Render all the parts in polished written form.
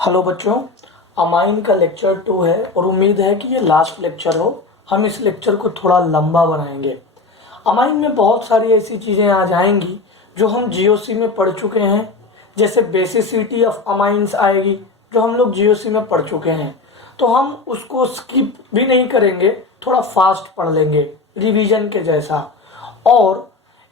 Hello बच्चों, amine का lecture 2 है और उम्मीद है कि ये लास्ट लेक्चर हो। हम इस लेक्चर को थोड़ा लंबा बनाएंगे। अमाइन में बहुत सारी ऐसी चीज़ें आ जाएंगी जो हम जीओसी में पढ़ चुके हैं, जैसे बेसिसिटी ऑफ अमाइंस आएगी जो हम लोग जीओसी में पढ़ चुके हैं, तो हम उसको स्किप भी नहीं करेंगे, थोड़ा फास्ट पढ़ लेंगे रिवीजन के जैसा। और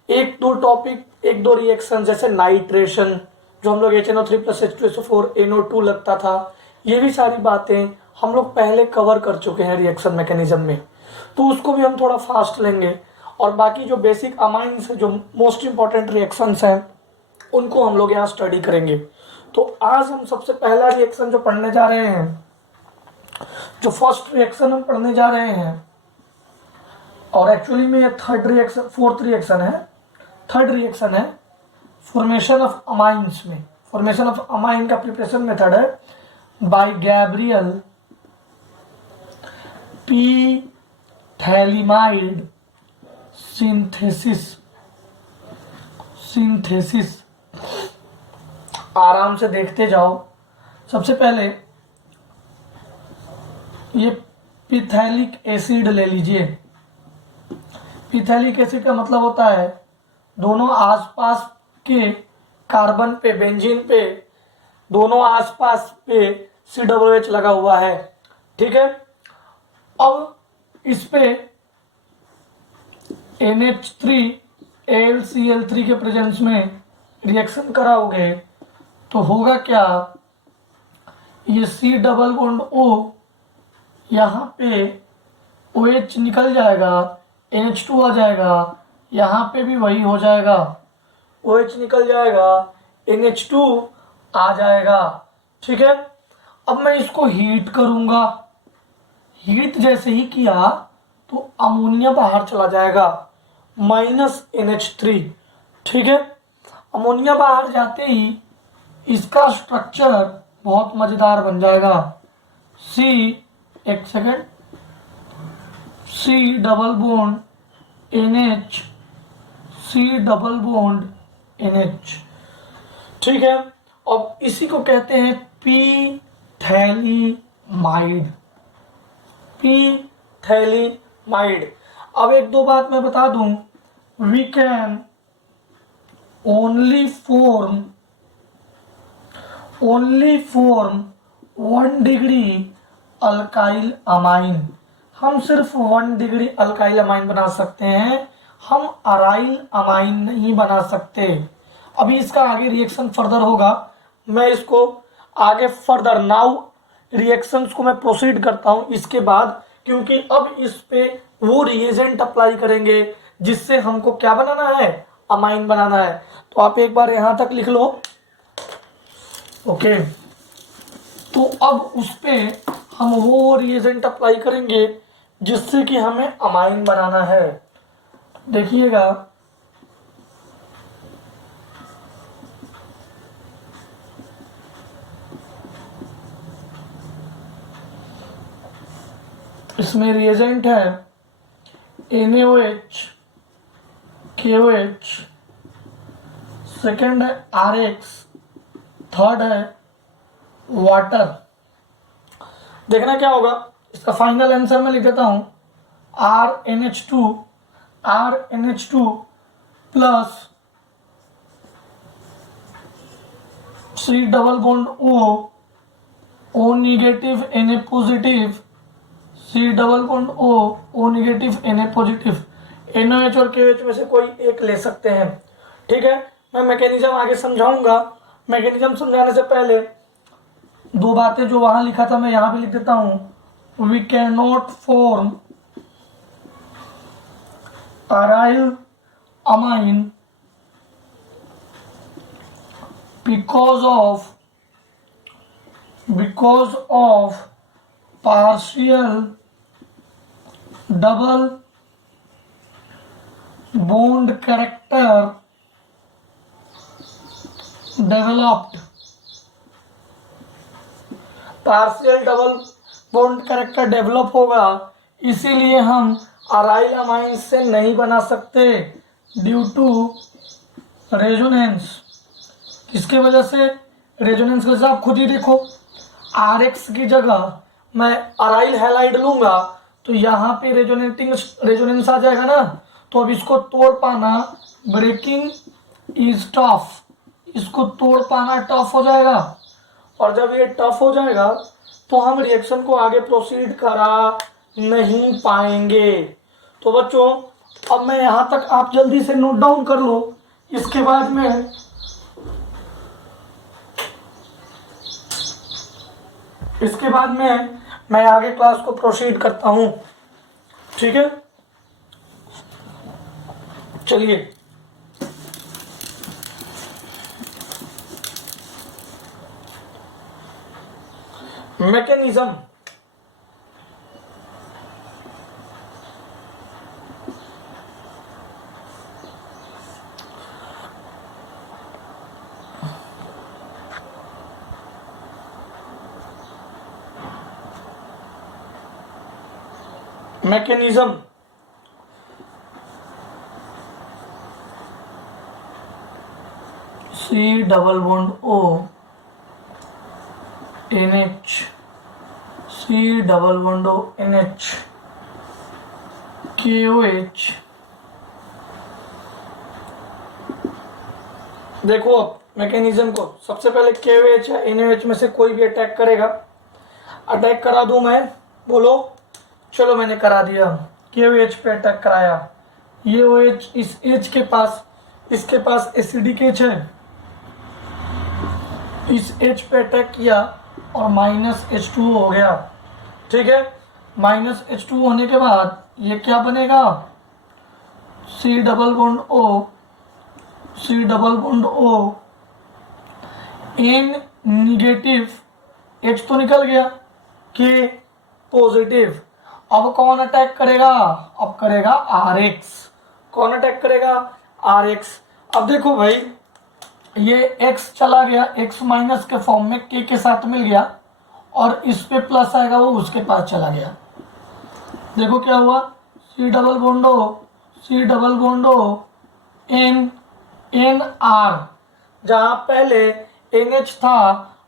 एक दो टॉपिक, एक दो रिएक्शन जैसे नाइट्रेशन जो हम लोग HNO3 + H2SO4 NO2 लगता था, ये भी सारी बातें हम लोग पहले कवर कर चुके हैं रिएक्शन मैकेनिज्म में, तो उसको भी हम थोड़ा फास्ट लेंगे। और बाकी जो बेसिक अमाइंस जो मोस्ट इंपॉर्टेंट रिएक्शंस हैं उनको हम लोग यहाँ स्टडी करेंगे। तो आज हम सबसे पहला रिएक्शन जो पढ़ने जा रहे हैं, जो फर्स्ट रिएक्शन हम पढ़ने जा रहे हैं, और एक्चुअली में ये फोर्थ रिएक्शन है फॉर्मेशन ऑफ अमाइंस में। फॉर्मेशन ऑफ अमाइन का प्रिपरेशन मेथड है by Gabriel phthalimide synthesis. आराम से देखते जाओ। सबसे पहले ये पिथैलिक एसिड ले लीजिए। पिथैलिक एसिड का मतलब होता है दोनों आसपास के कार्बन पे, बेंजीन पे, दोनों आसपास पे COOH लगा हुआ है, ठीक है। अब इस पे NH3 AlCl3 के प्रेजेंस में रिएक्शन कराओगे तो होगा क्या, ये C+O यहाँ पे OH निकल जाएगा, NH2 आ जाएगा, यहाँ पे भी वही हो जाएगा, OH निकल जाएगा, NH2 आ जाएगा, ठीक है। अब मैं इसको हीट करूंगा। हीट जैसे ही किया तो अमोनिया बाहर चला जाएगा -NH3, ठीक है। अमोनिया बाहर जाते ही इसका स्ट्रक्चर बहुत मजेदार बन जाएगा। एक second, C double bond NH, C double bond NH, ठीक है। अब इसी को कहते हैं पीथैलीमाइड। अब एक दो बात मैं बता दूं, we can only form 1 degree alkyl amine. हम सिर्फ 1 डिग्री अल्काइल अमाइन बना सकते हैं, हम अराइल अमाइन नहीं बना सकते। अभी इसका आगे रिएक्शन फर्दर होगा, मैं इसको आगे फर्दर नाउ रिएक्शंस को मैं प्रोसीड करता हूं इसके बाद, क्योंकि अब इस पे वो रिएजेंट अप्लाई करेंगे जिससे हमको क्या बनाना है, अमाइन बनाना है। तो आप एक बार यहां तक लिख लो, ओके। तो अब उस पे हम वो रिएजेंट अप्लाई करेंगे जिससे कि हमें अमाइन बनाना है। देखिएगा, इसमें रिएजेंट है NaOH, KOH, सेकेंड है RX, थर्ड है वाटर। देखना क्या होगा, इसका फाइनल आंसर मैं लिख देता हूं, RNH2 plus C double bond O negative Na positive, C double bond O negative Na positive. NOH और KOH में से कोई एक ले सकते हैं, ठीक है। मैं मैकेनिज्म आगे समझाऊंगा। मैकेनिज्म समझाने से पहले दो बातें जो वहां लिखा था मैं यहां भी लिख देता हूं। We can not form aryl amine because of partial double bond character developed। Partial double bond character develop होगा, इसीलिए हम अराइल अमाइन से नहीं बना सकते ड्यू टू रेजोनेंस। किसके वजह से? रेजोनेंस के साथ खुद ही देखो, आर एक्स की जगह मैं अराइल हैलाइड लूंगा तो यहाँ पे रेजोनेंस आ जाएगा ना। तो अब इसको तोड़ पाना, ब्रेकिंग इज टफ, इसको तोड़ पाना टफ हो जाएगा। और जब ये टफ हो जाएगा तो हम रिएक्शन को आगे प्रोसीड करा नहीं पाएंगे। तो बच्चों अब मैं यहाँ तक आप जल्दी से नोट डाउन कर लो। इसके बाद मैं आगे क्लास को प्रोसीड करता हूँ। ठीक है, चलिए। Mechanism, mechanism C double bond O NH, C double bond O NH KOH। देखो अब मैकेनिज्म को सबसे पहले KOH या NaOH में से कोई भी अटैक करेगा। अटैक करा दूं मैं, बोलो। चलो मैंने करा दिया, KOH पे अटैक कराया। ये OH इस H के पास, इसके पास एसिडिक H है, इस H पे अटैक किया और -H2 हो गया। ठीक है, -H2 होने के बाद ये क्या बनेगा, C double bond O, C double bond O N negative, H तो निकल गया, K पॉजिटिव। अब कौन अटैक करेगा, अब करेगा RX। कौन अटैक करेगा, RX। अब देखो भाई ये X चला गया, X माइनस के फॉर्म में K के साथ मिल गया और इस पे प्लस आएगा, वो उसके पास चला गया। देखो क्या हुआ, C double bond O, C double bond O N NR, जहां पहले NH था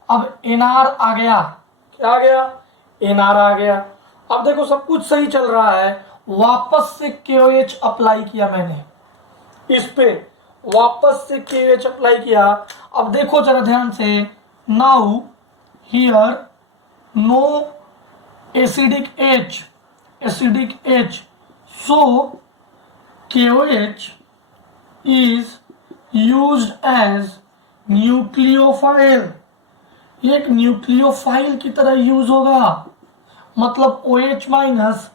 अब NR आ गया। क्या आ गया, NR आ गया। अब देखो सब कुछ सही चल रहा है, वापस से KOH अप्लाई किया मैंने इस पे, वापस से KOH अप्लाई किया। अब देखो जरा ध्यान से, now here no acidic H, so KOH is used as nucleophile. ये एक न्यूक्लियोफाइल की तरह यूज होगा, मतलब OH माइनस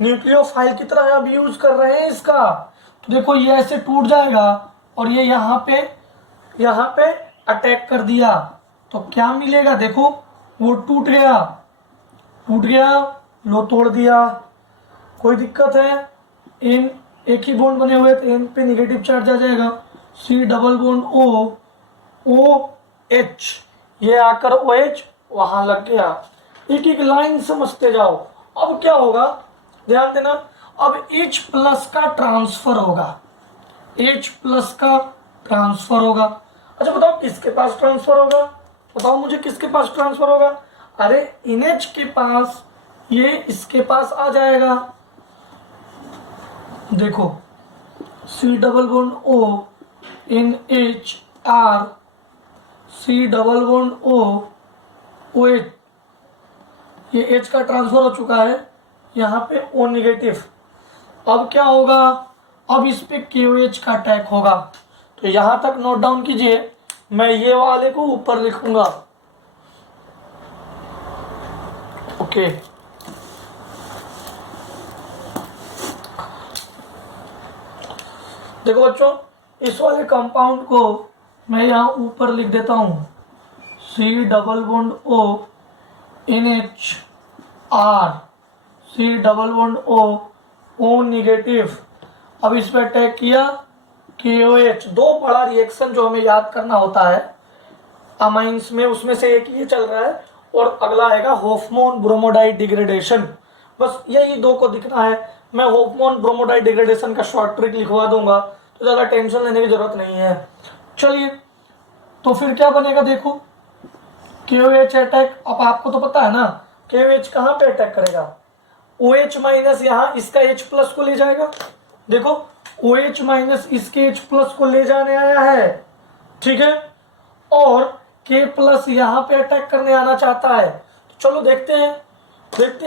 न्यूक्लियोफाइल की तरह अब यूज कर रहे हैं इसका। तो देखो ये ऐसे टूट जाएगा और ये यहाँ पे अटैक कर दिया तो क्या मिलेगा, देखो वो टूट गया, लो तोड़ दिया। कोई दिक्कत है, N एक ही बॉन्ड बने हुए थे, N पे निगेटिव चार्ज आ जाएगा। C double bond O OH, ये आकर OH वहां लग गया। एक एक लाइन समझते जाओ। अब क्या होगा, ध्यान देना, अब H प्लस का ट्रांसफर होगा, H प्लस का ट्रांसफर होगा। अच्छा बताओ किसके पास ट्रांसफर होगा, बताओ मुझे किसके पास ट्रांसफर होगा। अरे NH के पास, ये इसके पास आ जाएगा। देखो C double bond O NHR, C double bond O OH, ये H का ट्रांसफर हो चुका है, यहाँ पे O निगेटिव। अब क्या होगा, अब इस पे KOH का अटैक होगा। तो यहाँ तक नोट डाउन कीजिए, मैं ये वाले को ऊपर लिखूंगा। ओके, देखो बच्चों इस वाले कंपाउंड को मैं यहाँ ऊपर लिख देता हूँ, C double bond O NHR, C double bond O negative. अब इस पर अटैक किया KOH। दो बड़ा रिएक्शन जो हमें याद करना होता है अमाइंस में, उसमें से एक ये चल रहा है और अगला आएगा होफमोन ब्रोमोडाइड डिग्रेडेशन। बस यही दो को दिखना है। मैं होफमोन ब्रोमोडाइड डिग्रेडेशन का शॉर्ट ट्रिक लिखवा दूंगा, तो ज़्यादा टेंशन लेने की जरूरत नहीं है। चलिए तो फिर क्या बनेगा, देखो KOH अटैक, अब आपको तो पता है ना KOH कहाँ पे अटैक करेगा, OH माइनस यहाँ इसका H प्लस को ले जाएगा। देखो OH माइनस इसके H प्लस को ले जाने आया है, ठीक है, और K प्लस यहाँ पे अटैक करने आना चाहता है। तो चलो देखते हैं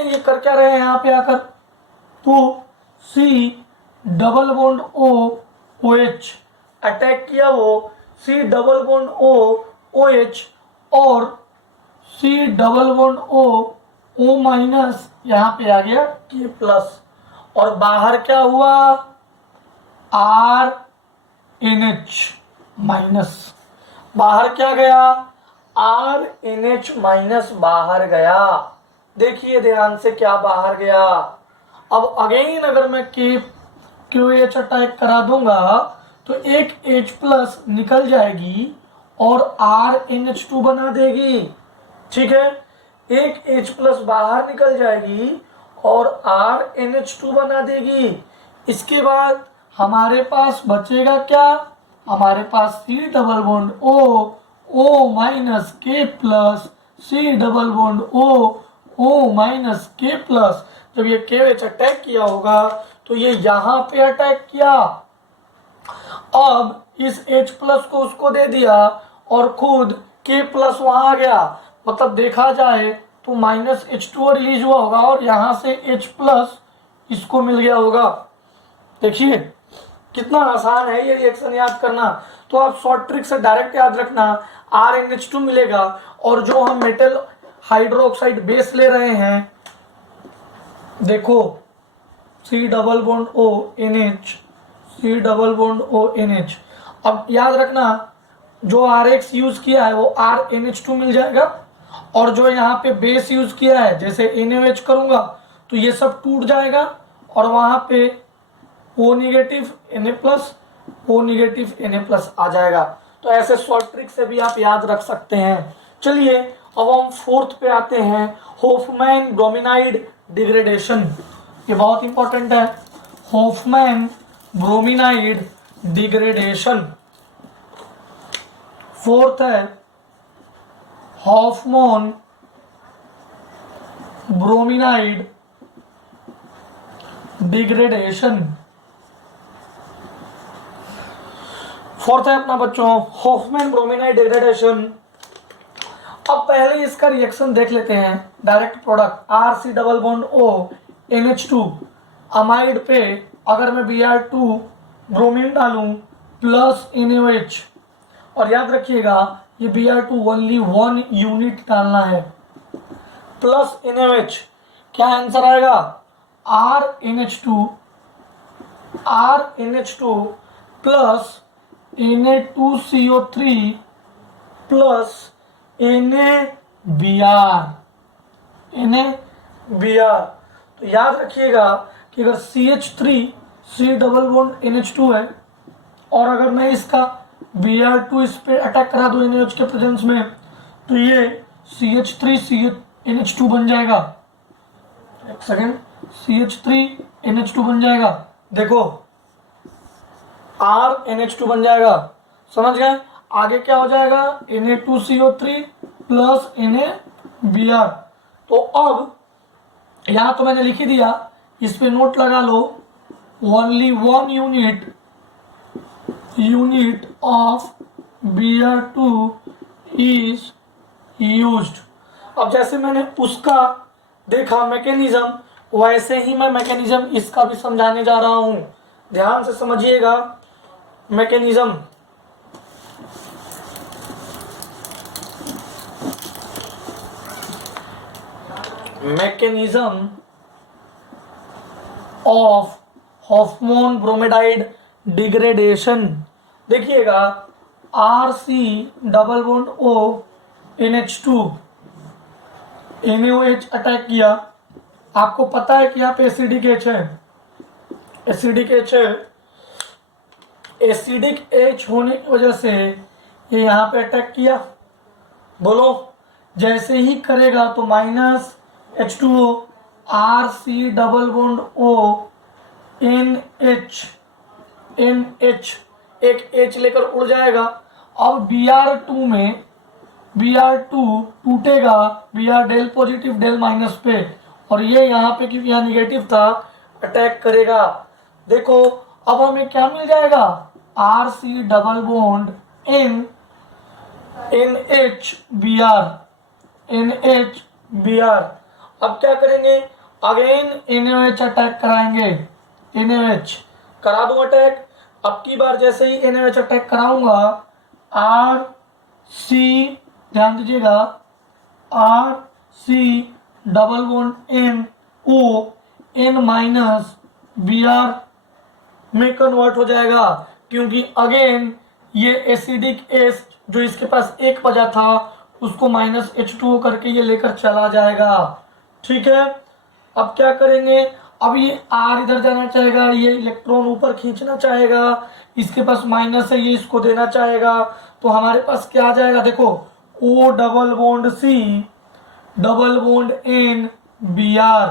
ये कर क्या रहे हैं यहाँ पे आकर। तो C double bond O OH attack किया, वो C double bond O OH और C double bond O minus यहाँ पे आ गया K प्लस, और बाहर क्या हुआ RNH माइनस, बाहर क्या गया RNH माइनस बाहर गया। देखिए ध्यान से क्या बाहर गया। अब अगेन अगर मैं KOH अटैक करा दूंगा तो एक H प्लस निकल जाएगी और RNH2 बना देगी, ठीक है, एक H प्लस बाहर निकल जाएगी और RNH2 बना देगी। इसके बाद हमारे पास बचेगा क्या, हमारे पास C double bond O minus K plus C double bond O minus K plus. जब ये KOH अटैक किया होगा तो ये यहाँ पे अटैक किया, अब इस H प्लस को उसको दे दिया और खुद K प्लस वहां आ गया, मतलब देखा जाए तो माइनस H2 रिलीज हुआ होगा और यहाँ से H प्लस इसको मिल गया होगा। देखिए कितना आसान है ये रिएक्शन याद करना। तो आप शॉर्ट ट्रिक से डायरेक्ट याद रखना, RNH2 मिलेगा और जो हम मेटल हाइड्रोक्साइड बेस ले रहे हैं, देखो C double bond O NH, C double bond O NH। अब याद रखना जो RX यूज किया है वो RNH2 मिल जाएगा, और जो यहाँ पे बेस यूज किया है जैसे NaOH करूंगा तो ये सब टूट जाएगा और वहां पे O negative Na plus O negative Na plus आ जाएगा। तो ऐसे शॉर्ट ट्रिक से भी आप याद रख सकते हैं। चलिए अब हम फोर्थ पे आते हैं, होफमैन ब्रोमिनाइड डिग्रेडेशन। ये बहुत इंपॉर्टेंट है, होफमैन ब्रोमिनाइड डिग्रेडेशन। फोर्थ है हॉफमैन ब्रोमिनाइड डिग्रेडेशन। फोर्थ है अपना बच्चों हॉफमैन ब्रोमिनाइड डिग्रेडेशन। अब पहले इसका रिएक्शन देख लेते हैं। Direct product RC double bond O NH2 amide पे अगर मैं Br2 ब्रोमीन डालूं प्लस NaOH, और याद रखिएगा ये Br2 ओनली 1 यूनिट डालना है, प्लस NaOH, क्या आंसर आएगा RNH2 plus Na2CO3 plus NaBr। तो याद रखिएगा कि अगर CH3 C double bond NH2 है और अगर मैं इसका Br2 इस पे अटैक करा दूं NaOH के प्रेजेंस में तो ये CH3 NH2 बन जाएगा। एक सेकेंड, CH3 NH2 बन जाएगा, देखो RNH2 बन जाएगा, समझ गए। आगे क्या हो जाएगा Na2CO3 प्लस NaBr। तो अब यहां तो मैंने लिख ही दिया, इस पे नोट लगा लो, only 1 unit of Br2 is used. अब जैसे मैंने उसका देखा मैकेनिज्म, वैसे ही मैं मैकेनिज्म इसका भी समझाने जा रहा हूं, ध्यान से समझिएगा। Mechanism of Hofmann bromamide degradation. देखिएगा RC double bond O NH2 NaOH attack किया, आपको पता है कि यहाँ पे एसिडिक H है, एसिडिक H है, एसिडिक H होने की वजह से ये यहाँ पे अटैक किया। बोलो जैसे ही करेगा तो minus H2O RC double bond O NH एक H लेकर उड़ जाएगा। अब Br2 में Br2 टूटेगा Br del positive del minus पे, और ये यहाँ पे क्योंकि यहाँ निगेटिव था अटैक करेगा। देखो अब हमें क्या मिल जाएगा, RC double bond in NH Br। अब क्या करेंगे, अगेन NaOH अटैक कराएंगे, NaOH करा दूं अटैक। अब की बार जैसे ही NaOH अटैक कराऊंगा, RC, ध्यान दीजिएगा, RC double bond NO N minus Br में कन्वर्ट हो जाएगा, क्योंकि अगेन ये एसिडिक एस जो इसके पास एक बचा था उसको माइनस H2O करके ये लेकर चला जाएगा। ठीक है, अब क्या करेंगे, अब ये R इधर जाना चाहेगा, ये इलेक्ट्रॉन ऊपर खींचना चाहेगा, इसके पास माइनस है, ये इसको देना चाहेगा, तो हमारे पास क्या आ जाएगा, देखो O double bond C double bond N Br।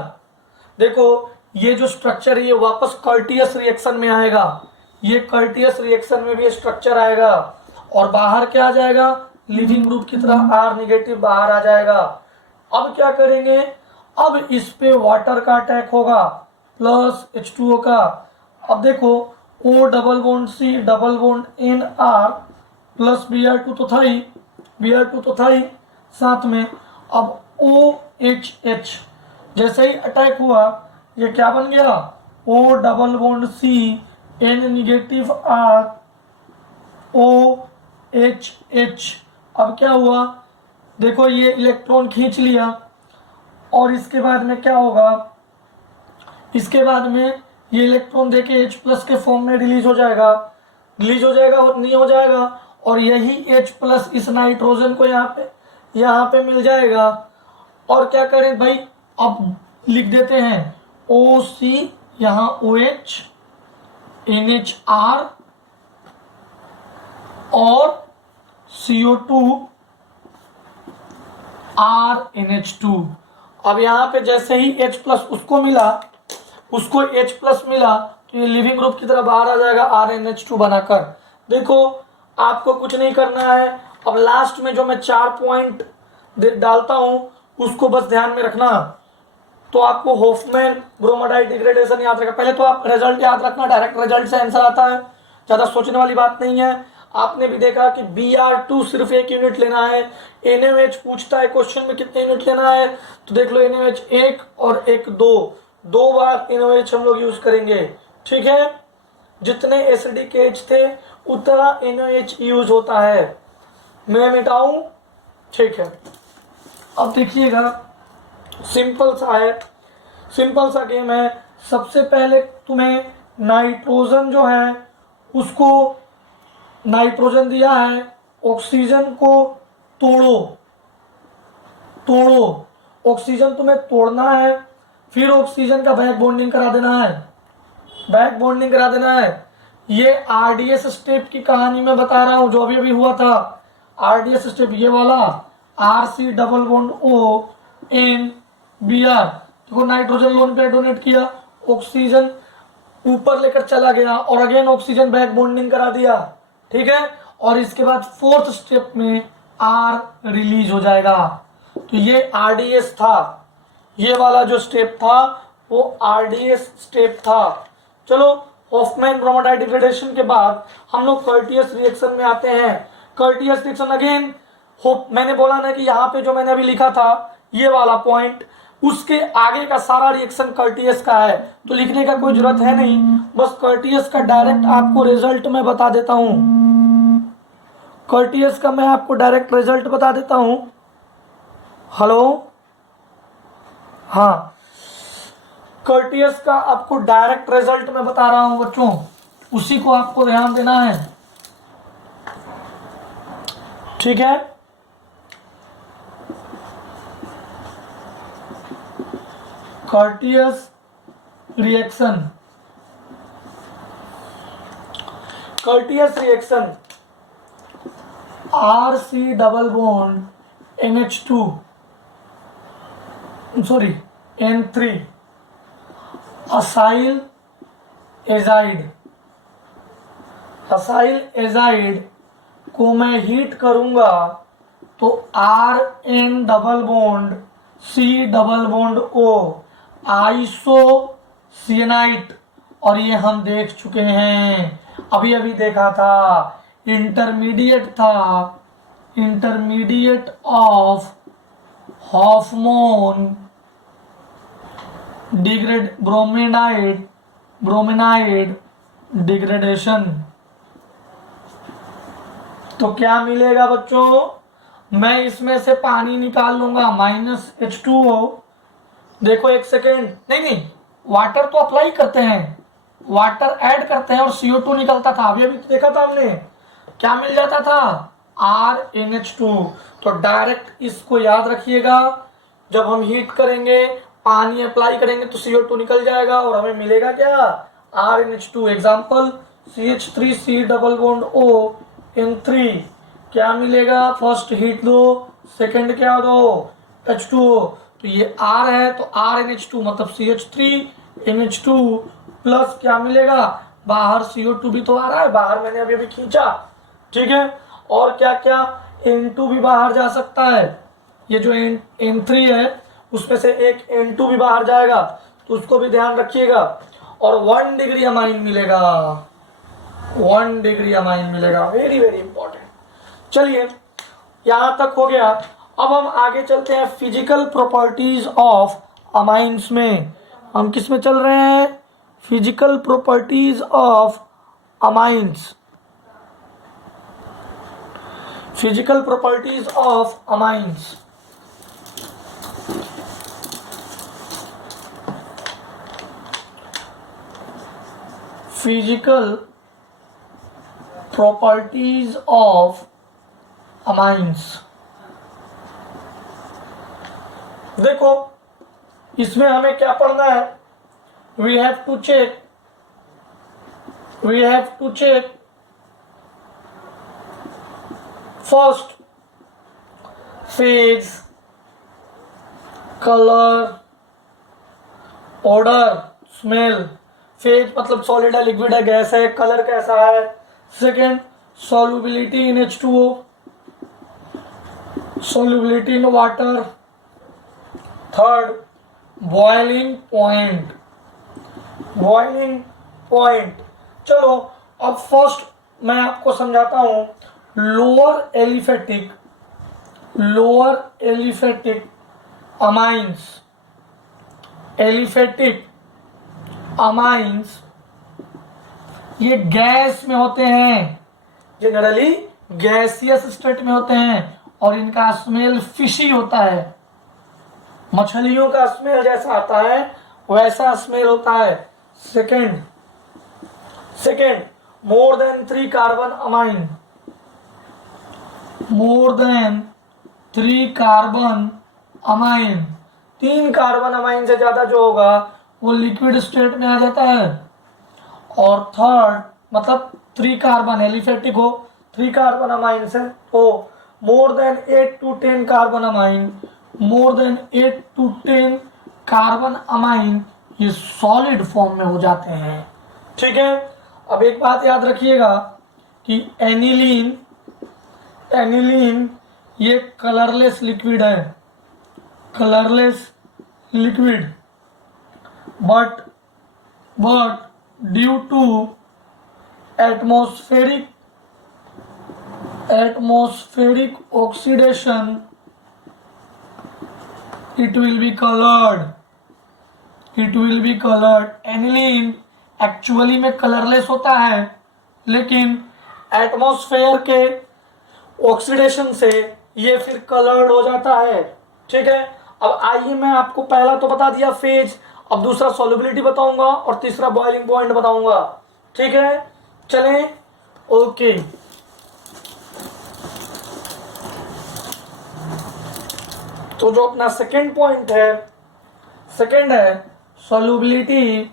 देखो ये जो स्ट्रक्चर है ये वापस कर्टियस रिएक्शन में आएगा, ये कर्टियस रिएक्शन में भी स्ट्रक्चर आएगा, और बाहर क्या आ जाएगा, लिविंग ग्रुप की तरह R निगेटिव बाहर आ जाएगा। अब क्या करेंगे, अब इस पे वाटर का अटैक होगा प्लस H2O का। अब देखो O double bond C double bond N R plus Br2 तो था ही, Br2 तो था ही साथ में। अब OHH जैसे ही अटैक हुआ ये क्या बन गया, O double bond C N negative R OHH। अब क्या हुआ, देखो ये इलेक्ट्रॉन खींच लिया, और इसके बाद में क्या होगा, इसके बाद में ये इलेक्ट्रॉन देके H प्लस के फॉर्म में रिलीज हो जाएगा, और नहीं हो जाएगा, और यही H प्लस इस नाइट्रोजन को यहाँ पे मिल जाएगा। और क्या करें भाई, अब लिख देते हैं OC, यहाँ OH NHR और CO2 RNH2। अब यहाँ पे जैसे ही H प्लस उसको मिला, उसको H प्लस मिला, तो ये लिविंग ग्रुप की तरह बाहर आ जाएगा RNH2 बनाकर। देखो आपको कुछ नहीं करना है, अब लास्ट में जो मैं 4 पॉइंट डालता हूँ उसको बस ध्यान में रखना। तो आपको होफमैन ब्रोमाडाइड डिग्रेडेशन याद रखना, पहले तो आप रिजल्ट याद रखना, डायरेक्ट रिजल्ट से आंसर आता है, ज़्यादा सोचने वाली बात नहीं है। आपने भी देखा कि Br2 सिर्फ 1 यूनिट लेना है, NaOH पूछता है क्वेश्चन में कितने यूनिट लेना है, तो देख लो NaOH 1 और 1 दो बार NaOH हम लोग यूज करेंगे। ठीक है, जितने एसिडिक H थे उतना NaOH यूज होता है। मैं मिटाऊं, ठीक है। अब देखिएगा सिंपल सा है, सिंपल सा गेम है। सबसे पहले तुम्हें नाइट्रोजन जो है उसको, नाइट्रोजन दिया है, ऑक्सीजन को तोड़ो, ऑक्सीजन तुम्हें तोड़ना है, फिर ऑक्सीजन का बैक बॉन्डिंग करा देना है, ये RDS स्टेप की कहानी मैं बता रहा हूं जो अभी अभी हुआ था। RDS स्टेप ये वाला, RC double bond O N Br, देखो नाइट्रोजन लोन पे डोनेट किया, ऑक्सीजन ऊपर लेकर चला गया, और अगेन ऑक्सीजन बैक बॉन्डिंग करा दिया। ठीक है, और इसके बाद 4th स्टेप में R रिलीज हो जाएगा। तो ये RDS था, ये वाला जो स्टेप था वो RDS स्टेप था। चलो हॉफमैन ब्रोमाडाइड डिग्रेडेशन के बाद हम लोग कर्टियस रिएक्शन में आते हैं। कर्टियस रिएक्शन अगेन मैंने बोला ना कि यहाँ पे जो मैंने अभी लिखा था ये वाला पॉइंट, उसके आगे का सारा रिएक्शन कर्टियस का है, तो लिखने का कोई जरूरत है नहीं, बस कर्टियस का डायरेक्ट आपको रिजल्ट मैं बता देता हूं। कर्टियस का मैं आपको डायरेक्ट रिजल्ट बता देता हूं। हेलो, हाँ, कर्टियस का आपको डायरेक्ट रिजल्ट मैं बता रहा हूं बच्चों, उसी को आपको ध्यान देना है। ठीक है, Curtius reaction, RC double bond NH2 sorry N3 acyl azide को मैं हीट करूंगा तो RN double bond C double bond O isocyanate, और ये हम देख चुके हैं, अभी अभी देखा था, इंटरमीडिएट था, इंटरमीडिएट ऑफ हॉफमोन डिग्रेड ब्रोमेनाइड डिग्रेडेशन। तो क्या मिलेगा बच्चों, मैं इसमें से पानी निकाल लूंगा -H2O। देखो एक सेकेंड, नहीं, वाटर तो अप्लाई करते हैं, वाटर ऐड करते हैं और CO2 निकलता था, अभी अभी तो देखा था हमने, क्या मिल जाता था, RNH2। तो डायरेक्ट इसको याद रखिएगा, जब हम हीट करेंगे, पानी अप्लाई करेंगे तो CO2 निकल जाएगा और हमें मिलेगा क्या, RNH2। Example CH3C double bond O N3, क्या मिलेगा, फर्स्ट हीट दो, सेकंड क्या दो, H2O, तो ये R है तो RNH2 मतलब CH3NH2 प्लस क्या मिलेगा, बाहर CO2 भी तो आ रहा है, बाहर मैंने अभी अभी खींचा, ठीक है, और क्या क्या, N2 भी बाहर जा सकता है, ये जो N3 है उसमें से एक N2 भी बाहर जाएगा, तो उसको भी ध्यान रखिएगा, और 1 डिग्री अमाइन मिलेगा, 1 डिग्री अमाइन मिलेगा, वेरी वेरी इंपॉर्टेंट। चलिए यहां तक हो गया, अब हम आगे चलते हैं फिजिकल प्रॉपर्टीज ऑफ अमाइंस में। हम किस में चल रहे हैं, physical properties of amines, physical properties of amines. Physical properties of amines, देखो इसमें हमें क्या पढ़ना है, we have to check first phase, colour, order, smell. Phase मतलब सॉलिड है, लिक्विड है, गैस है, कलर कैसा है, second solubility in H2O, solubility in water, third boiling point, boiling point। चलो अब फर्स्ट मैं आपको समझाता हूं, lower aliphatic amines, aliphatic amines ये गैस में होते हैं, जनरली गैसियस स्टेट में होते हैं, और इनका स्मेल फिशी होता है, मछलियों का स्मेल जैसा आता है वैसा स्मेल होता है। Second more than 3 carbon amine, more than 3 carbon amine, 3 carbon amine से ज्यादा जो होगा वो लिक्विड स्टेट में आ जाता है। और थर्ड मतलब 3 कार्बन एलिफेटिक हो, 3 कार्बन अमाइन से, तो more than 8 to 10 carbon amine, more than 8 to 10 carbon amine ये सॉलिड फॉर्म में हो जाते हैं, ठीक है। अब एक बात याद रखिएगा कि एनिलीन ये कलरलेस लिक्विड है, colourless liquid, but due to atmospheric oxidation it will be colored। Aniline actually में कलरलेस होता है, लेकिन एटमॉस्फेयर के ऑक्सीडेशन से ये फिर कलर्ड हो जाता है, ठीक है। अब आइए मैं आपको पहला तो बता दिया फेज, अब दूसरा सॉल्युबिलिटी बताऊंगा और तीसरा बॉइलिंग पॉइंट बताऊंगा, ठीक है। चलें, ओके। तो जो अपना सेकेंड पॉइंट है, सेकेंड है सॉल्युबिलिटी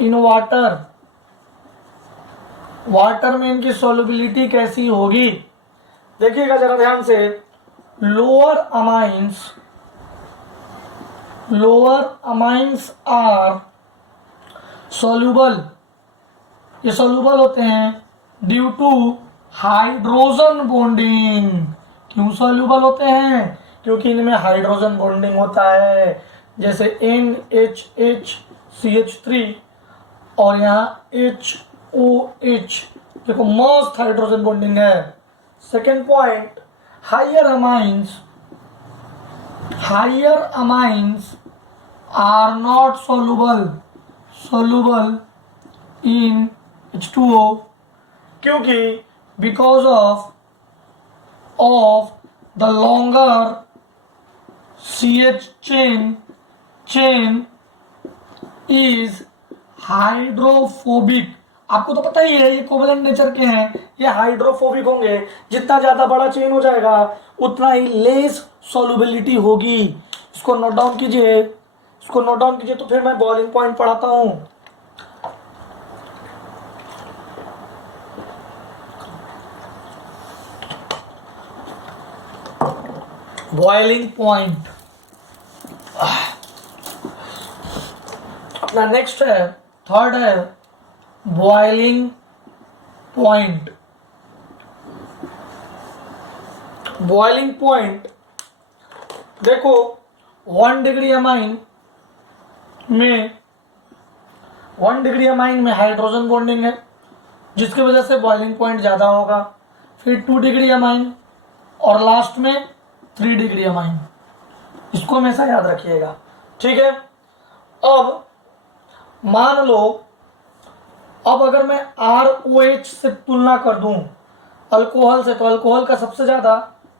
इन वाटर। वाटर में इनकी सॉल्युबिलिटी कैसी होगी, देखिएगा जरा ध्यान से। लोअर अमाइंस आर सॉल्युबल, ये सॉल्युबल होते हैं ड्यू टू हाइड्रोजन बॉन्डिंग। क्यों सॉल्यूबल होते हैं? क्योंकि इनमें हाइड्रोजन बॉन्डिंग होता है, जैसे NHHCH3 और यहाँ HOH, देखो मस्त हाइड्रोजन बॉन्डिंग है। Second point, higher amines are not soluble in H2O, क्योंकि because of the longer CH chain is hydrophobic. आपको तो पता ही है ये कोवलेंट नेचर के हैं, ये हाइड्रोफोबिक होंगे। जितना ज्यादा बड़ा चेन हो जाएगा उतना ही लेस सॉल्युबिलिटी होगी। इसको नोट डाउन कीजिए, तो फिर मैं बॉइलिंग पॉइंट पढ़ाता हूं। बॉइलिंग पॉइंट अपना नेक्स्ट है, थर्ड है बॉइलिंग पॉइंट। बॉइलिंग पॉइंट देखो 1 डिग्री अमाइन में हाइड्रोजन बॉन्डिंग है, जिसकी वजह से बॉइलिंग पॉइंट ज्यादा होगा। फिर 2 डिग्री अमाइन और लास्ट में 3 डिग्री अमाइन। इसको हमेशा याद रखिएगा, ठीक है। अब मान लो, अब अगर मैं ROH से तुलना कर दूं अल्कोहल से, तो अल्कोहल का सबसे ज्यादा,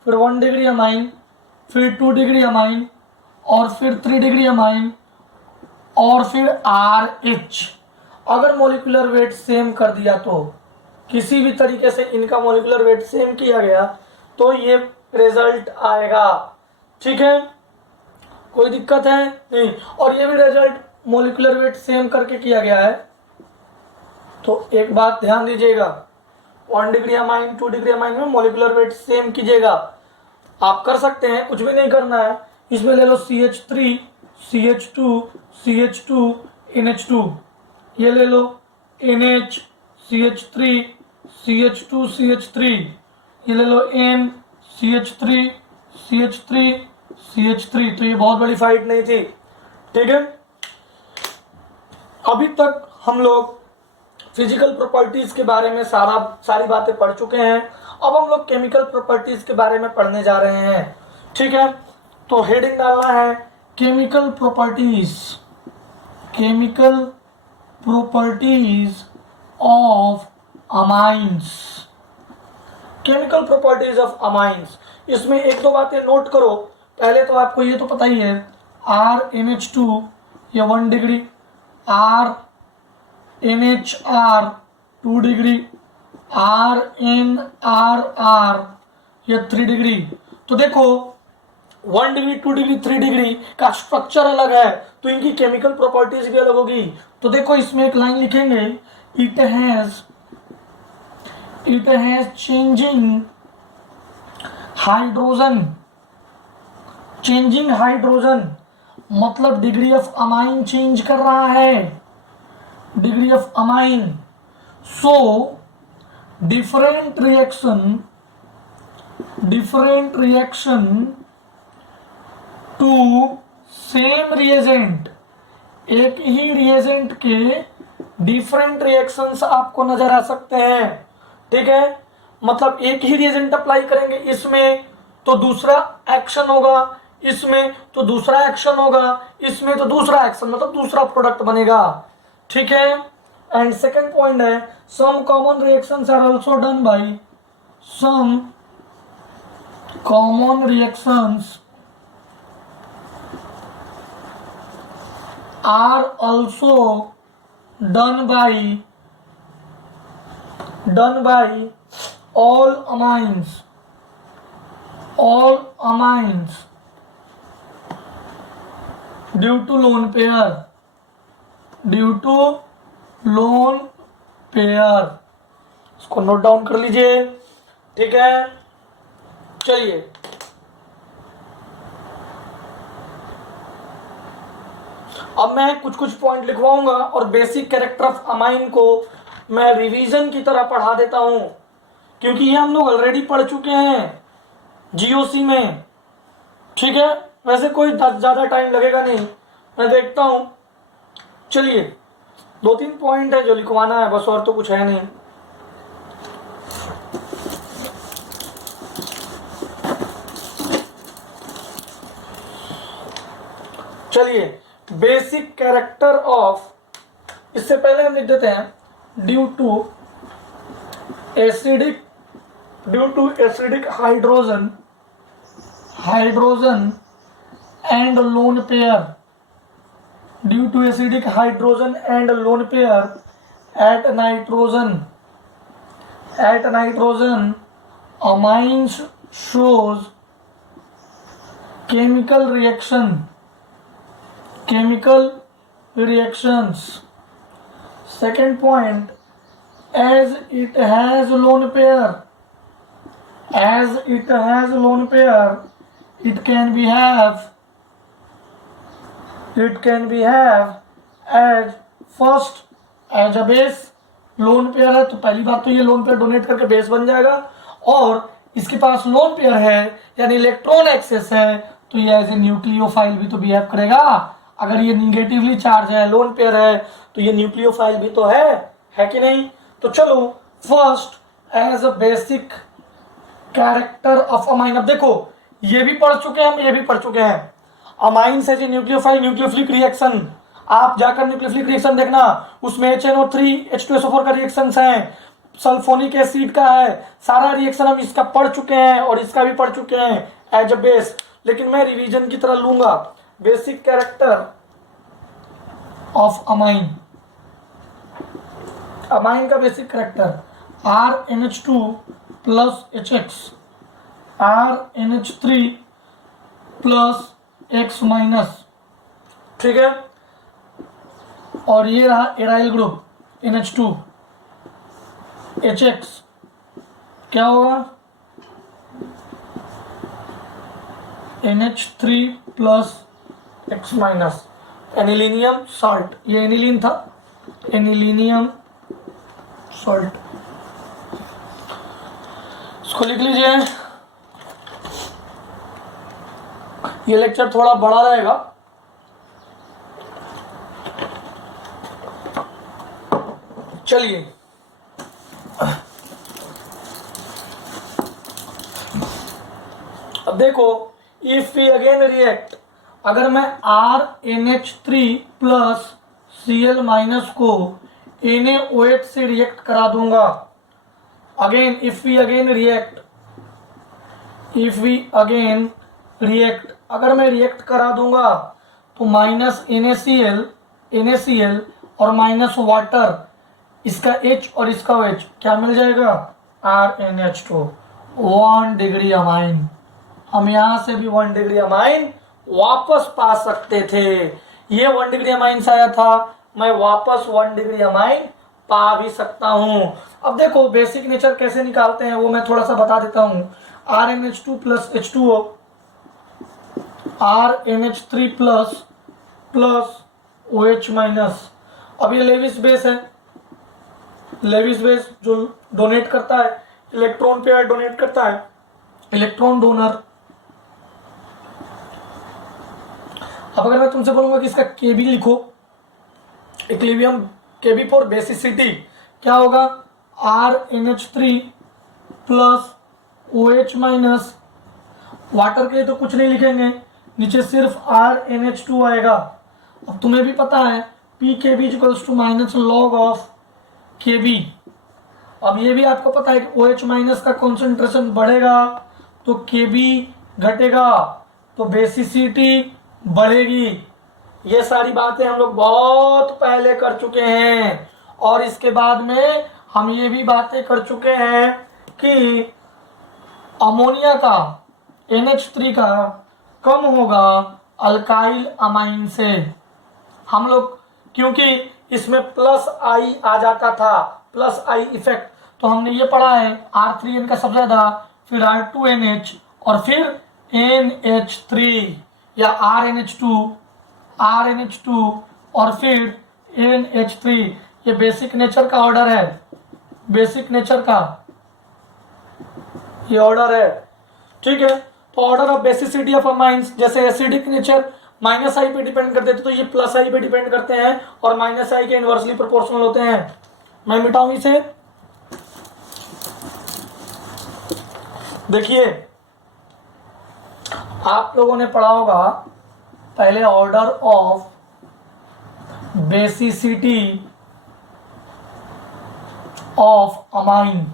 फिर 1 डिग्री अमाइन, फिर 2 डिग्री अमाइन और फिर 3 डिग्री अमाइन और फिर RH। अगर मोलिकुलर वेट सेम कर दिया, तो किसी भी तरीके से इनका मोलिकुलर वेट सेम किया गया तो ये रिजल्ट आएगा, ठीक है। कोई दिक्कत है नहीं। और ये भी रिजल्ट मोलिकुलर वेट सेम करके किया गया है। तो एक बात ध्यान दीजिएगा, 1 डिग्री अमाइन 2 डिग्री अमाइन में मोलिकुलर वेट सेम कीजिएगा। आप कर सकते हैं, कुछ भी नहीं करना है। इसमें ले लो CH3 CH2 CH2 NH2, ये ले लो NH CH3 CH2 CH3, ये ले लो N CH3 CH3 CH3। तो ये बहुत बड़ी फाइट नहीं थी, ठीक है। अभी तक हम लोग फिजिकल प्रॉपर्टीज के बारे में सारी बातें पढ़ चुके हैं। अब हम लोग केमिकल प्रॉपर्टीज के बारे में पढ़ने जा रहे हैं, ठीक है। तो हेडिंग डालना है chemical properties of amines. Chemical properties of amines, इसमें एक दो बातें नोट करो। पहले तो आपको ये तो पता ही है, RNH2 ये 1 डिग्री, RNHR 2 डिग्री, RNRR ये 3 डिग्री। तो देखो 1 डिग्री 2 डिग्री 3 डिग्री का स्ट्रक्चर अलग है, तो इनकी केमिकल प्रॉपर्टीज भी अलग होगी। तो देखो इसमें एक लाइन लिखेंगे, इट हैज चेंजिंग हाइड्रोजन, मतलब डिग्री ऑफ अमाइन चेंज कर रहा है, degree of amine. So different reaction to same reagent, एक ही रिएजेंट के डिफरेंट रिएक्शंस आपको नजर आ सकते हैं, ठीक है। मतलब एक ही रिएजेंट अप्लाई करेंगे इसमें तो दूसरा एक्शन होगा, इसमें तो दूसरा एक्शन होगा, इसमें तो दूसरा एक्शन, मतलब दूसरा प्रोडक्ट बनेगा, ठीक है। एंड सेकंड पॉइंट है, some common reactions are also done by all amines due to lone pair। इसको नोट डाउन कर लीजिए, ठीक है। चलिए अब मैं कुछ पॉइंट लिखवाऊंगा और बेसिक कैरेक्टर ऑफ अमाइन को मैं रिवीजन की तरह पढ़ा देता हूं, क्योंकि ये हम लोग ऑलरेडी पढ़ चुके हैं जीओसी में। ठीक है, वैसे कोई ज़्यादा टाइम लगेगा नहीं, मैं देखता हूँ। चलिए 2-3 पॉइंट है जो लिखवाना है बस, और तो कुछ है नहीं। चलिए बेसिक कैरेक्टर ऑफ, इससे पहले हम लिख देते हैं due to acidic hydrogen and lone pair, due to acidic hydrogen and lone pair at nitrogen amines shows chemical reactions. Second point, as it has lone pair, it can be have as first as a base. Lone pair है तो पहली बात तो ये lone pair donate करके base बन जाएगा, और इसके पास लोन पेयर है यानी इलेक्ट्रॉन एक्सेस है तो ये एज ए न्यूक्लियोफाइल भी तो बिहेव करेगा। अगर ये निगेटिवली चार्ज है, लोन पेयर है, तो ये न्यूक्लियोफाइल भी तो है कि नहीं। तो चलो first as a basic character of amine, अब देखो ये भी पढ़ चुके हैं हम, ये भी पढ़ चुके हैं। अमाइन से न्यूक्लियोफाइल न्यूक्लियोफिलिक रिएक्शन, आप जाकर न्यूक्लियोफिलिक रिएक्शन देखना, उसमें HNO3 H2SO4 का रिएक्शंस हैं, सल्फोनिक एसिड का है, सारा रिएक्शन हम इसका पढ़ चुके हैं और इसका भी पढ़ चुके हैं एज अ बेस। लेकिन मैं रिवीजन की तरह लूंगा basic character of amine. Amine का basic character RNH2 plus HX, RNH3 plus X minus, ठीक है। और ये रहा एराइल ग्रुप NH2 HX, क्या होगा NH3 plus X minus, anilinium salt, ये एनिलीन था, एनिलीनियम सॉल्ट, इसको लिख लीजिए। ये लेक्चर थोड़ा बड़ा रहेगा, चलिए अब देखो, इफ वी अगेन रिएक्ट, अगर मैं RNH3 प्लस Cl माइनस को NaOH से रिएक्ट करा दूंगा, again if we again react, अगर मैं रिएक्ट करा दूंगा तो माइनस NaCl और माइनस वाटर, इसका H और इसका OH क्या मिल जाएगा RNH2, 1 डिग्री अमाइन। हम यहां से भी 1 डिग्री अमाइन वापस पा सकते थे, ये 1 डिग्री अमाइन से आया था, मैं वापस 1 डिग्री अमाइन पा भी सकता हूं। अब देखो बेसिक नेचर कैसे निकालते हैं वो मैं थोड़ा सा बता देता हूं। RNH2 plus H2O, RNH3 plus OH minus. अब ये लेविस बेस है, लेविस बेस जो डोनेट करता है इलेक्ट्रॉन पेयर, डोनेट करता है इलेक्ट्रॉन डोनर। अब अगर मैं तुमसे बोलूंगा कि इसका Kb लिखो, इक्विलिब्रियम Kb फॉर बेसिसिटी क्या होगा RNH3 plus OH minus, water के लिए तो कुछ नहीं लिखेंगे, नीचे सिर्फ RNH2 आएगा। अब तुम्हें भी पता है PKb equals to minus log of Kb। अब ये भी आपको पता है कि OH माइनस का कॉन्सेंट्रेशन बढ़ेगा तो Kb घटेगा तो बेसिसिटी बढ़ेगी। ये सारी बातें हम लोग बहुत पहले कर चुके हैं, और इसके बाद में हम ये भी बातें कर चुके हैं कि अमोनिया का NH3 का कम होगा अल्काइल अमाइन से। हम लोग क्योंकि इसमें प्लस आई आ जाता था, प्लस आई इफेक्ट, तो हमने ये पढ़ा है R3N का सबसे ज्यादा, फिर R2NH और फिर NH3 या RNH2 और फिर NH3। ये बेसिक नेचर का ऑर्डर है, बेसिक नेचर का ये ऑर्डर है, ठीक है। तो order of basicity of amines, जैसे एसिडिक नेचर माइनस आई पे डिपेंड करते थे तो ये प्लस आई पे डिपेंड करते हैं और माइनस आई के इनवर्सली प्रोपोर्शनल होते हैं। मैं मिटाऊं इसे, देखिए आप लोगों ने पढ़ा होगा पहले order of basicity of amine,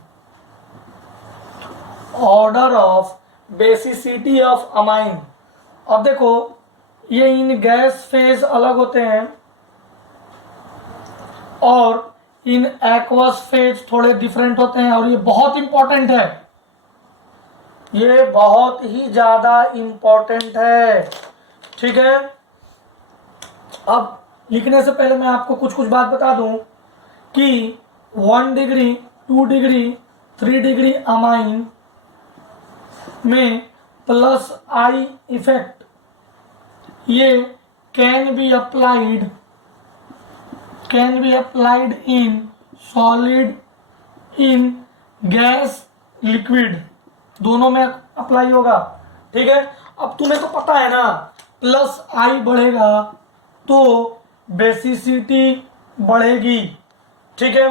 order of basicity of amine. अब देखो ये इन गैस फेज अलग होते हैं और इन एक्वस फेज थोड़े डिफरेंट होते हैं, और ये बहुत इंपॉर्टेंट है, ये बहुत ही ज्यादा इंपॉर्टेंट है, ठीक है। अब लिखने से पहले मैं आपको कुछ कुछ बात बता दूं कि 1 डिग्री 2 डिग्री 3 डिग्री अमाइन में प्लस आई इफेक्ट ये can be applied in solid, in gas, liquid, दोनों में अप्लाई होगा, ठीक है। अब तुम्हें तो पता है ना प्लस आई बढ़ेगा तो बेसिसिटी बढ़ेगी, ठीक है।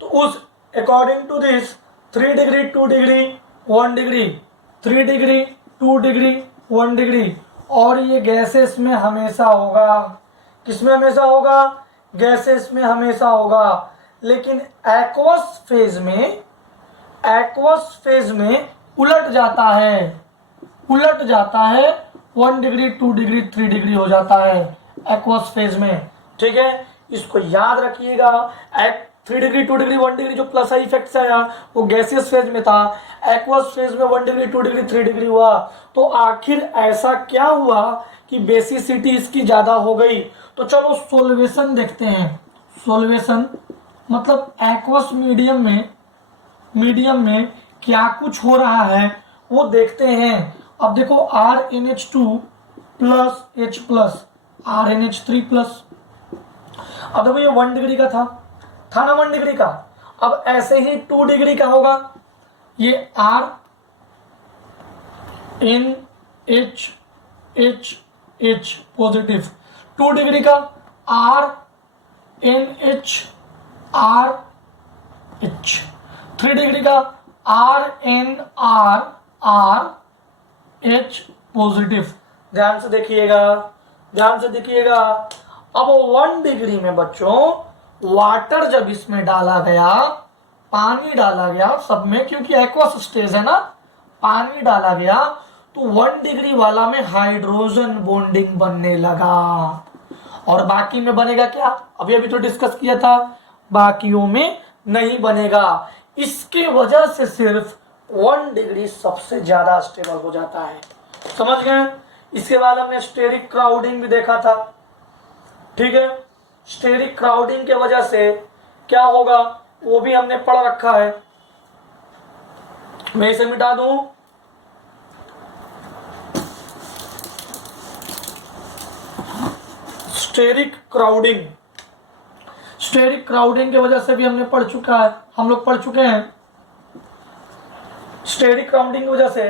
तो उस according to this 3 degree 2 degree 1 degree 3 degree 2 degree 1 degree, और ये गैसेस में हमेशा होगा। किसमें हमेशा होगा? गैसेस में हमेशा होगा। लेकिन एक्वस फेज में उलट जाता है 1 डिग्री 2 डिग्री 3 डिग्री हो जाता है एक्वस फेज में, ठीक है। इसको याद रखिएगा। 3 डिग्री 2 डिग्री 1 डिग्री जो प्लस आई इफेक्ट आया वो गैसियस फेज में था, एक्वस फेज में 1 डिग्री 2 डिग्री 3 डिग्री हुआ। तो आखिर ऐसा क्या हुआ कि बेसिसिटी इसकी ज्यादा हो गई? तो चलो सोल्वेशन देखते हैं। सोल्वेशन मतलब एक्वस मीडियम में क्या कुछ हो रहा है वो देखते हैं। अब देखो RnH2 plus H plus RnH3 plus, अब देखो ये 1 डिग्री का था ना 1 डिग्री का। अब ऐसे ही 2 डिग्री का होगा, ये RnHH पॉजिटिव, 2 डिग्री का RnHRH, 3 डिग्री का RnRH पॉजिटिव। ध्यान से देखिएगा। अब 1 डिग्री में बच्चों वाटर जब इसमें डाला गया, पानी डाला गया सब में, क्योंकि एक्वस स्टेज है ना, पानी डाला गया तो 1 डिग्री वाला में हाइड्रोजन बॉन्डिंग बनने लगा, और बाकी में बनेगा क्या? अभी तो डिस्कस किया था, बाकियों में नहीं बनेगा। इसके वजह से सिर्फ 1 डिग्री सबसे ज्यादा स्टेबल हो जाता है, समझ गए। इसके बाद हमने स्टेरिक क्राउडिंग भी देखा था, ठीक है। स्टेरिक क्राउडिंग के वजह से क्या होगा वो भी हमने पढ़ रखा है। मैं इसे मिटा दूं, स्टेरिक क्राउडिंग के वजह से भी हम लोग पढ़ चुके हैं। स्टेरिक क्राउडिंग की वजह से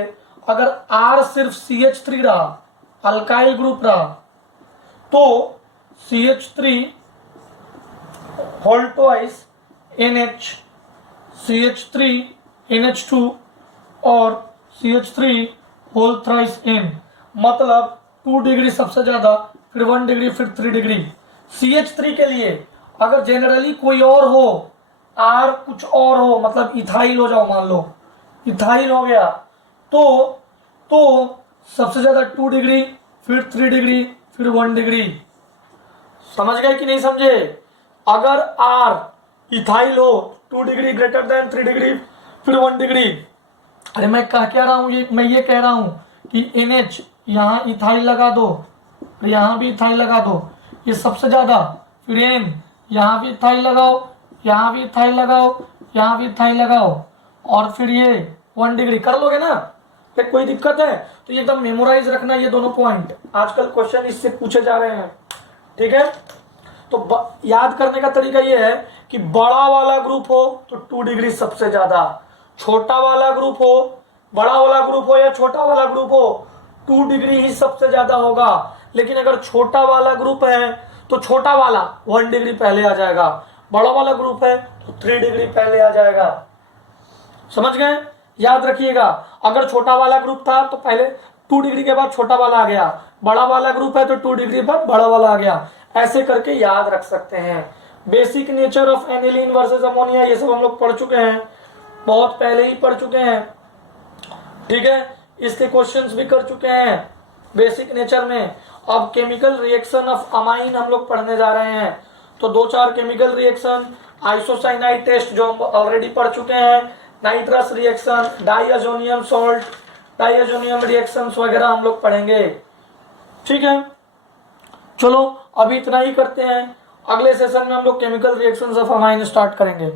अगर R सिर्फ CH3 रहा, अल्काइल ग्रुप रहा, तो CH3 whole twice NH, CH3 NH2 और CH3 होल थ्राइस N, मतलब 2 डिग्री सबसे ज्यादा, फिर 1 डिग्री, फिर 3 डिग्री। CH3 के लिए अगर जनरली कोई और हो, R कुछ और हो, मतलब इथाइल हो जाओ, मान लो इथाइल हो गया, तो सबसे ज्यादा 2 डिग्री, फिर 3 डिग्री, फिर 1 डिग्री। समझ गए कि नहीं समझे? अगर R इथाइल हो 2 डिग्री ग्रेटर देन 3 डिग्री, फिर 1 डिग्री। अरे मैं क्या रहा हूं, मैं ये कह रहा हूं कि NH यहाँ इथाइल लगा दो, फिर यहाँ भी इथाइल लगा दो, ये सबसे ज्यादा, फिर N यहाँ भी इथाइल लगाओ, यहाँ भी इथाइल लगाओ, यहाँ भी इथाइल लगाओ, और फिर ये 1 डिग्री कर लोगे ना। फिर कोई दिक्कत है तो ये एकदम मेमोराइज रखना, ये दोनों पॉइंट आजकल क्वेश्चन इससे पूछे जा रहे हैं, ठीक है। तो याद करने का तरीका ये है कि बड़ा वाला ग्रुप हो तो 2 डिग्री सबसे ज्यादा, छोटा वाला ग्रुप हो बड़ा वाला ग्रुप हो या छोटा वाला ग्रुप हो, 2 डिग्री ही सबसे ज्यादा होगा। लेकिन अगर छोटा वाला ग्रुप है तो छोटा वाला 1 डिग्री पहले आ जाएगा, बड़ा वाला ग्रुप है तो 3 डिग्री पहले आ जाएगा। समझ गए? याद रखिएगा, अगर छोटा वाला ग्रुप था तो पहले 2 डिग्री के बाद छोटा वाला आ गया, बड़ा वाला ग्रुप है तो 2 डिग्री बाद बड़ा वाला आ गया। ऐसे करके याद रख सकते हैं। Basic nature of aniline versus ammonia ये सब हम लोग पढ़ चुके हैं, बहुत पहले ही पढ़ चुके हैं, ठीक है। इसके क्वेश्चंस भी कर चुके हैं बेसिक नेचर में। अब केमिकल रिएक्शन ऑफ अमाइन हम लोग पढ़ने जा रहे हैं। तो 2-4 केमिकल रिएक्शन, आइसोसाइनाइड टेस्ट जो हम ऑलरेडी पढ़ चुके हैं, नाइट्रस रिएक्शन, डाइअजोनियम सॉल्ट, डाइअजोनियम रिएक्शंस वगैरह हम लोग पढ़ेंगे, ठीक है। चलो अभी इतना ही करते हैं, अगले सेशन में हम लोग chemical reactions of amine start करेंगे।